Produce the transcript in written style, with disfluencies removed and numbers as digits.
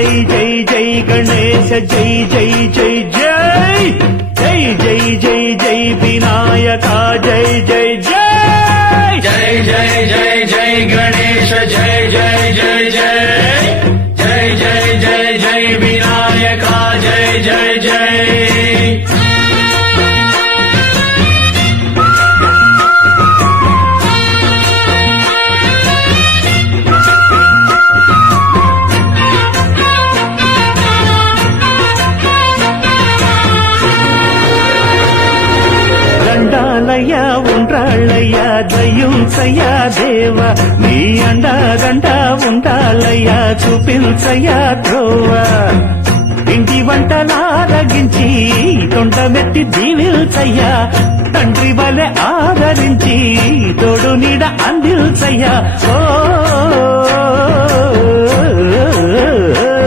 జై జై గణేశ జై జై జై జై జై జై జై జై వినాయక జై జై జై జై జై జై జై గణేశ జై జై జై జై జై జై జై జై వినాయక జై జై జై దండాలయ్యా ఉండ్రాళ్ళయ్యా దయ్యుంచయ్యా దేవ నీ అండాదండ ఉండాలయ్యా చూపించయ్యా ధ్రువ ఇంటి వంటలారగించి తొండమెత్తి దీవిల్చయ్యా తండ్రి వలె ఆదరించి తోడు నీడ అందిల్చయ్యా ఓ